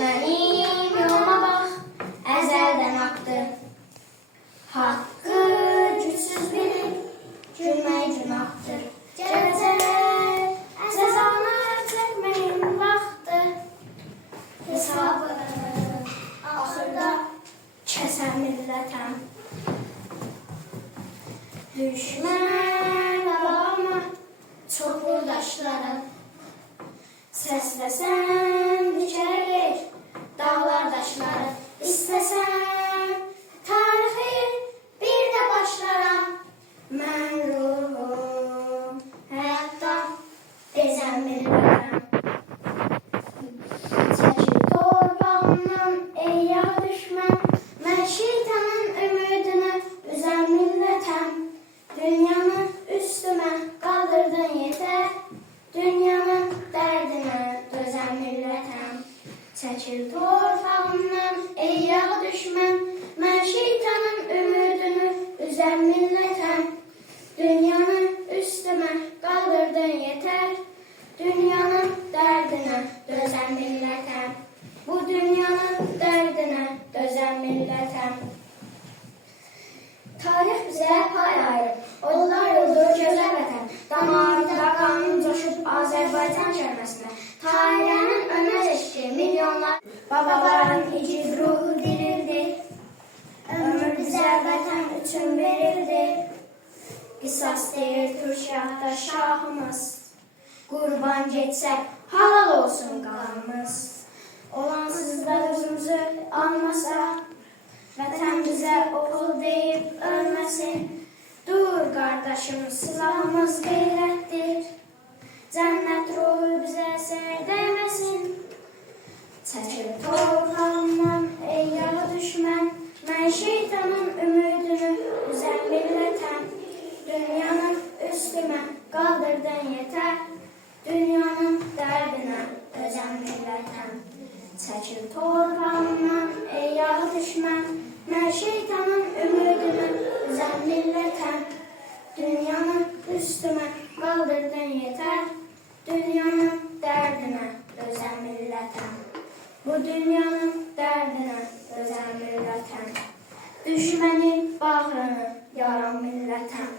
Mənim yoluma bax, əzəldən haqdır. Haqqı gücsüz bilib, gülmək günahdır. Gələcək, cəzanı çəkməyin vaxtdır. Hesabı axırda kəsən millətəm. Düşmən qabağıma çox yoldaşlarım. Səsləsən dikəlir dağlar daşları. İstəsən tarixi bir də başlaram. Mən ruhum həyatdan bezən millətəm. Çəkil torpağımdan ey ya düşmən. Mən şeytanın ümidini üzən millətəm. Dünyanı üstümə qaldırdın yetər. Dünyanın dərdinə dözən millətəm. Çəkil torpağımdan ey ya düşmən. Mən şeytanın ümidini üzən millətəm. Dünyanı üstümə qaldırdın yetər. Dünyanın dərdinə dözən millətəm. Bu dünyanın dərdinə dözən millətəm. Tarix bizə pay ayırıb, onlar yoldur gözəl vətən. Damarında qanun coşub Azərbaycan kəlməsinə. Tarixinin ölməz eşki milyonlar. Babaların igid ruhu dirildi. Ömür bizə vətən üçün verildi. Qisas deyir Türkiyada şahımız. Qurban getsək halal olsun qanımız. Olansız da özümüzü almasaq, vətən bizə oğul deyib ölməsin. Dur qardaşım, silahımız qeyrətdir. Cənnət ruhu bizə sər dəyməsin. Çəkil torpağımdan ey ya düşmən. Mən şeytanın ümidini üzən millətəm. Dünyanın üstümə qaldırdın yetər. Dünyanın dərdinə dözən millətəm. Çəkil torpağımdan ey ya düşmən. Mən şeytanın ümidini üzən millətəm. Dünyanın üstümə qaldırdın yetər. Dünyanın dərdinə dözən millətəm. Bu dünyanın dərdinə dözən millətəm. Düşmənin bağrını yaran millətəm.